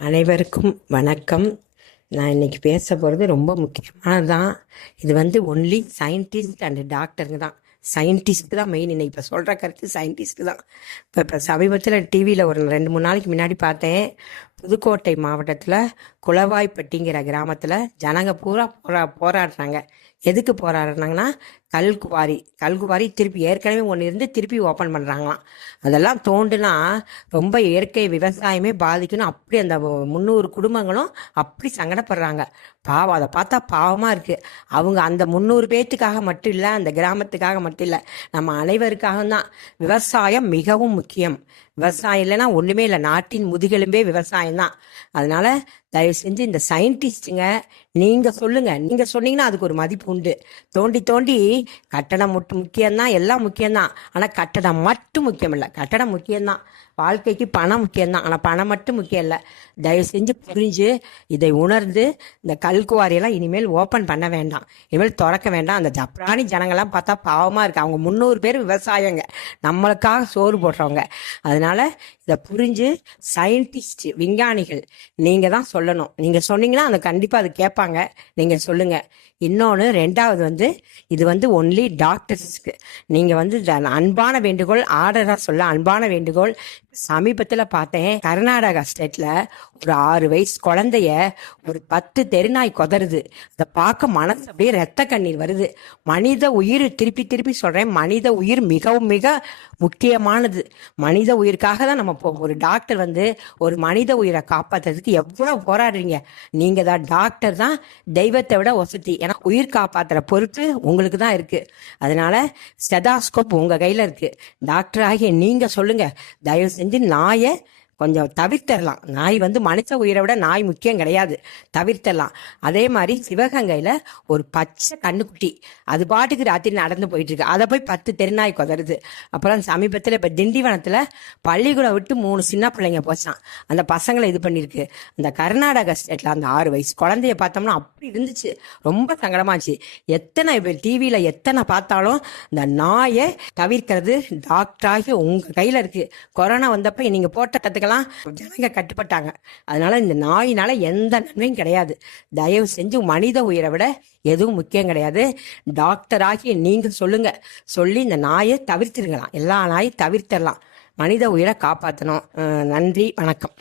அனைவருக்கும் வணக்கம். நான் இன்னைக்கு பேச போகிறது ரொம்ப முக்கியமானதான். இது ஒன்லி சயின்டிஸ்ட் அண்ட் டாக்டருங்க தான். சயின்டிஸ்ட்க்கு தான் மெயின். இன்னைக்கு இப்போ சொல்கிற கருத்து சயின்டிஸ்ட்க்கு தான். இப்போ சமீபத்தில் டிவியில் ஒரு 2-3 நாளைக்கு முன்னாடி பார்த்தேன். புதுக்கோட்டை மாவட்டத்தில் குளவாய்ப்பட்டிங்கிற கிராமத்தில் ஜனங்க பூரா போராடுறாங்க. எதுக்கு போராடுறாங்கன்னா, கல்குவாரி திருப்பி ஏற்கனவே ஒன்று இருந்து திருப்பி ஓப்பன் பண்ணுறாங்களாம். அதெல்லாம் தோண்டுனா ரொம்ப இயற்கை விவசாயமே பாதிக்கணும். அப்படி அந்த 300 குடும்பங்களும் அப்படி சங்கடப்படுறாங்க. பாவம், அதை பார்த்தா பாவமாக இருக்குது. அவங்க அந்த 300 பேர்த்துக்காக மட்டும் இல்லை, அந்த கிராமத்துக்காக மட்டும் இல்லை, நம்ம அனைவருக்காக தான். விவசாயம் மிகவும் முக்கியம். விவசாயம் இல்லைன்னா ஒன்றுமே இல்லை. நாட்டின் முதுகெலும்பே விவசாயம் தான். அதனால தயவு செஞ்சு இந்த சயின்டிஸ்ட்டுங்க, நீங்கள் சொல்லுங்கள். நீங்கள் சொன்னீங்கன்னா அதுக்கு ஒரு மதிப்பு உண்டு. தோண்டி தோண்டி கட்டடம் மட்டும் முக்கியம்தான், எல்லாம் முக்கியம்தான். ஆனால் கட்டடம் மட்டும் முக்கியம் இல்லை. கட்டடம் முக்கியம்தான், வாழ்க்கைக்கு பணம் முக்கியம்தான். ஆனால் பணம் மட்டும் முக்கியம் இல்லை. தயவு செஞ்சு புரிஞ்சு இதை உணர்ந்து இந்த கல்குவாரியெல்லாம் இனிமேல் ஓப்பன் பண்ண வேண்டாம், இனிமேல் திறக்க வேண்டாம். அந்த ஜப்ரானி ஜனங்கள்லாம் பார்த்தா பாவமாக இருக்குது. அவங்க 300 பேர் விவசாயங்க, நம்மளுக்காக சோறு போடுறவங்க. அதனால இதை புரிஞ்சு சயின்டிஸ்ட், விஞ்ஞானிகள் நீங்கள் தான் சொல்லணும். நீங்கள் சொன்னீங்கன்னா அந்த கண்டிப்பாக அது கேட்பாங்க. நீங்கள் சொல்லுங்கள். இன்னொன்று, ரெண்டாவது இது ஒன்லி டாக்டர்ஸ்க்கு. நீங்கள் அன்பான வேண்டுகோள், ஆர்டராக சொல்ல அன்பான வேண்டுகோள். சமீபத்தில் பார்த்தேன், கர்நாடகா ஸ்டேட்டில் ஒரு 6 வயசு குழந்தைய ஒரு 10 தெருநாய் கொதறுது. அதை பார்க்க மனசு அப்படியே ரத்த கண்ணீர் வருது. மனித உயிர், திருப்பி திருப்பி சொல்கிறேன், மனித உயிர் மிகவும் மிக முக்கியமானது. மனித உயிருக்காக தான் நம்ம ஒரு டாக்டர் ஒரு மனித உயிரை காப்பாற்றுறதுக்கு எவ்வளோ போராடுறீங்க. நீங்கள் தான் டாக்டர் தான் தெய்வத்தை விட வசதி. ஏன்னா உயிர் காப்பாற்றுற பொறுப்பு உங்களுக்கு தான் இருக்குது. அதனால ஸ்டெதாஸ்கோப் உங்கள் கையில் இருக்குது. டாக்டர் ஆகிய நீங்கள் சொல்லுங்கள். தயவு செஞ்சு நாயை கொஞ்சம் தவிர்த்தரலாம். நாய் மனுஷ உயிரை விட நாய் முக்கியம் கிடையாது, தவிர்த்தரலாம். அதே மாதிரி சிவகங்கையில் ஒரு பச்சை கண்ணுக்குட்டி அது பாட்டுக்கு ராத்திரி நடந்து போயிட்டு இருக்கு. அதை போய் 10 தெருநாய் கொதறுது. அப்புறம் சமீபத்தில் இப்போ திண்டிவனத்தில் பள்ளிக்கூடம் விட்டு 3 சின்ன பிள்ளைங்க போச்சான். அந்த பசங்களை இது பண்ணியிருக்கு. அந்த கர்நாடகா ஸ்டேட்டில் அந்த 6 வயசு குழந்தைய பார்த்தோம்னா அப்படி இருந்துச்சு, ரொம்ப சங்கடமாச்சு. எத்தனை இப்போ டிவியில் எத்தனை பார்த்தாலும் இந்த நாயை தவிர்க்கிறது டாக்டராகி உங்கள் கையில் இருக்குது. கொரோனா வந்தப்போ நீங்கள் போட்ட கற்றுக்கலாம் ஜனங்க கட்டுப்பட்டாங்க. அதனால இந்த நாயினால எந்த நன்மையும் கிடையாது. தயவு செஞ்சு மனித உயிரை விட எதுவும் முக்கியம் கிடையாது. டாக்டர் ஆகி நீங்க சொல்லுங்க. சொல்லி இந்த நாயை தவிர்த்திருக்கலாம். எல்லா நாயும் தவிர்த்திடலாம். மனித உயிரை காப்பாற்றணும். நன்றி, வணக்கம்.